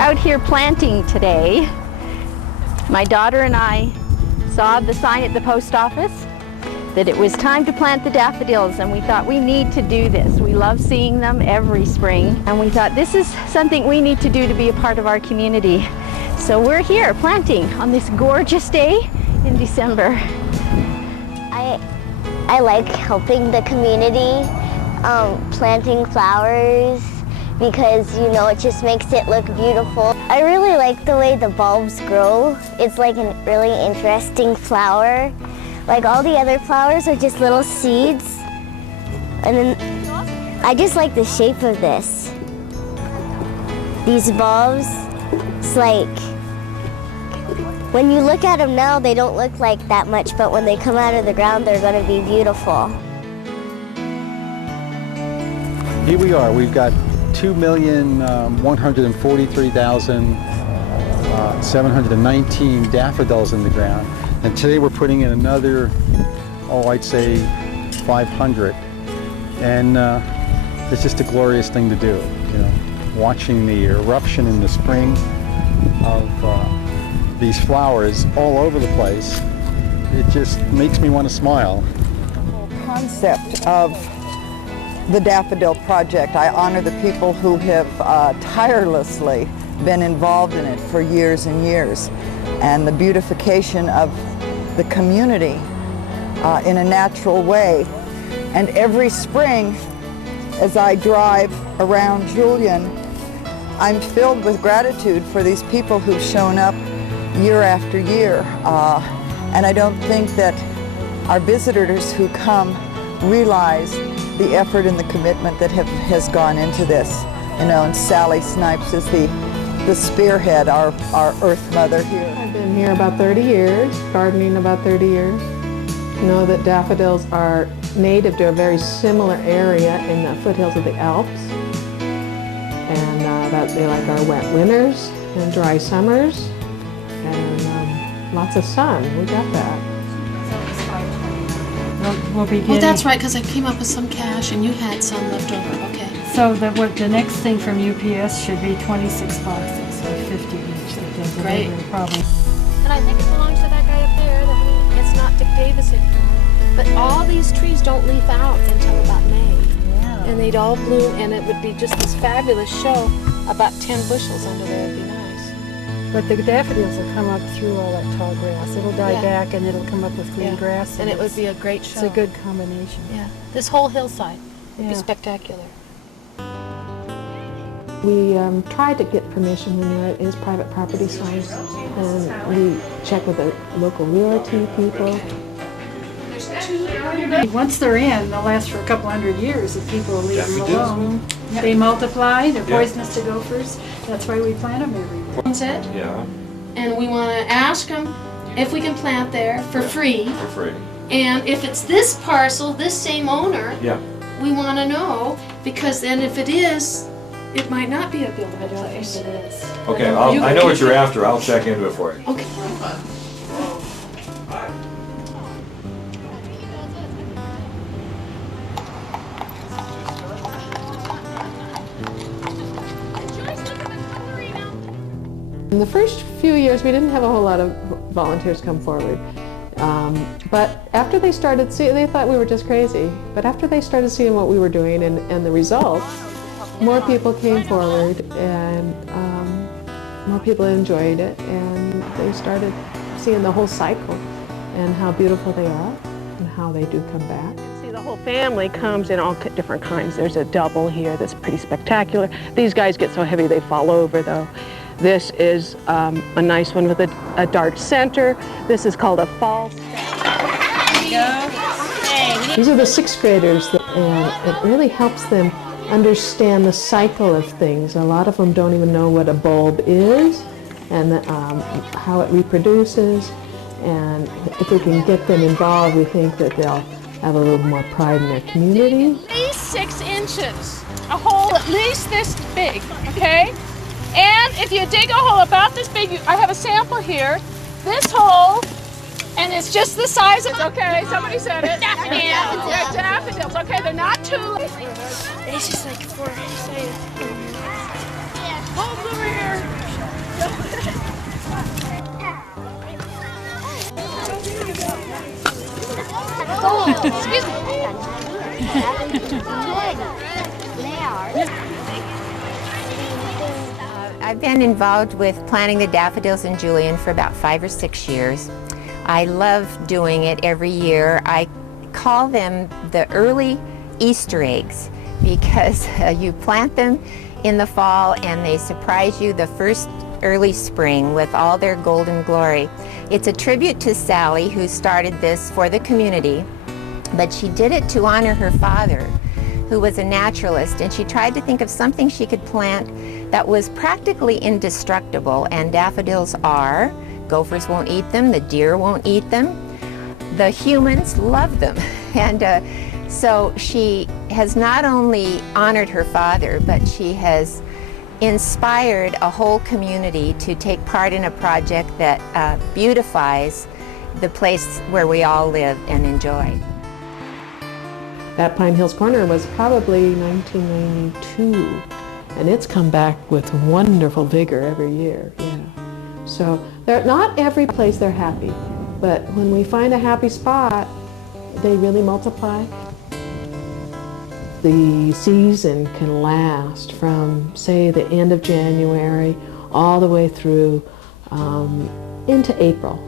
out here planting today. My daughter and I saw the sign at the post office that it was time to plant the daffodils, and we thought we need to do this. We love seeing them every spring, and we thought this is something we need to do to be a part of our community. So we're here planting on this gorgeous day in December. I like helping the community, planting flowers, because, you know, it just makes it look beautiful. I really like the way the bulbs grow. It's like a really interesting flower. Like all the other flowers are just little seeds. And then I just like the shape of this. These bulbs, it's like, when you look at them now, they don't look like that much, but when they come out of the ground, they're going to be beautiful. Here we are. We've got 2,143,719 daffodils in the ground. And today we're putting in another, I'd say 500. And it's just a glorious thing to do, you know, watching the eruption in the spring of these flowers all over the place. It just makes me want to smile. The whole concept of the Daffodil Project, I honor the people who have tirelessly been involved in it for years and years, and the beautification of the community in a natural way. And every spring, as I drive around Julian, I'm filled with gratitude for these people who've shown up year after year. And I don't think that our visitors who come realize the effort and the commitment that has gone into this. You know, and Sally Snipes is the spearhead, our Earth Mother here. I've been here about 30 years, gardening about 30 years. You know that daffodils are native to a very similar area in the foothills of the Alps. And that they like our wet winters and dry summers and lots of sun. We got that. Well, that's right, because I came up with some cash and you had some left over. Okay. So the next thing from UPS should be 26 boxes, so 50 each. Great. Probably. And I think it belongs to that guy up there. It's not Dick Davis anymore. But all these trees don't leaf out until about May. Yeah. And they'd all bloom, and it would be just this fabulous show. About 10 bushels under there would be nice. But the daffodils will come up through all that tall grass. It'll die back and it'll come up with green grass. And it would be a great show. It's a good combination. Yeah. This whole hillside would be spectacular. We tried to get permission when there is private property signs, and we check with the local realty people. Once they're in, they'll last for a couple hundred years if people leave them alone. They multiply, they're poisonous to gophers. That's why we plant them everywhere. That's it? Yeah. And we want to ask them if we can plant there for free. For free. And if it's this parcel, this same owner, we want to know, because then if it is, it might not be a buildable place. It is. Okay, I know what you're after. I'll check into it for you. Okay. In the first few years, we didn't have a whole lot of volunteers come forward. But after they started seeing, they thought we were just crazy. But after they started seeing what we were doing and the results, more people came forward, and more people enjoyed it, and they started seeing the whole cycle and how beautiful they are and how they do come back. See, the whole family comes in all different kinds. There's a double here that's pretty spectacular. These guys get so heavy they fall over, though. This is a nice one with a dark center. This is called a false. These are the sixth graders, and it really helps them understand the cycle of things. A lot of them don't even know what a bulb is and how it reproduces. And if we can get them involved, we think that they'll have a little more pride in their community. At least 6 inches, a hole at least this big, okay? And if you dig a hole about this big, I have a sample here, this hole, and it's just the size of, okay, somebody said it. Daffodils. Yeah, daffodils, okay, they're not tulips. It's just like 4 Bulbs over here. Excuse me. I've been involved with planting the daffodils in Julian for about 5 or 6 years. I love doing it every year. I call them the early Easter eggs because you plant them in the fall and they surprise you the first early spring with all their golden glory. It's a tribute to Sally, who started this for the community, but she did it to honor her father, who was a naturalist, and she tried to think of something she could plant that was practically indestructible, and daffodils are. Gophers won't eat them, the deer won't eat them, the humans love them. And so she has not only honored her father, but she has inspired a whole community to take part in a project that beautifies the place where we all live and enjoy. That Pine Hills Corner was probably 1992, and it's come back with wonderful vigor every year. Yeah. So not every place they're happy, but when we find a happy spot, they really multiply. The season can last from, say, the end of January all the way through into April.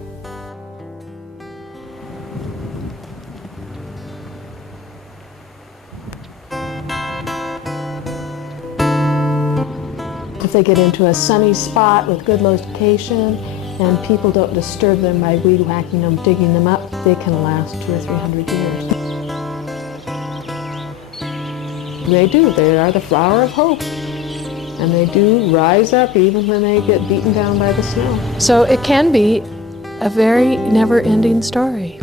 If they get into a sunny spot with good location and people don't disturb them by weed whacking them, digging them up, they can last 200 or 300 years. They do. They are the flower of hope. And they do rise up even when they get beaten down by the snow. So it can be a very never-ending story.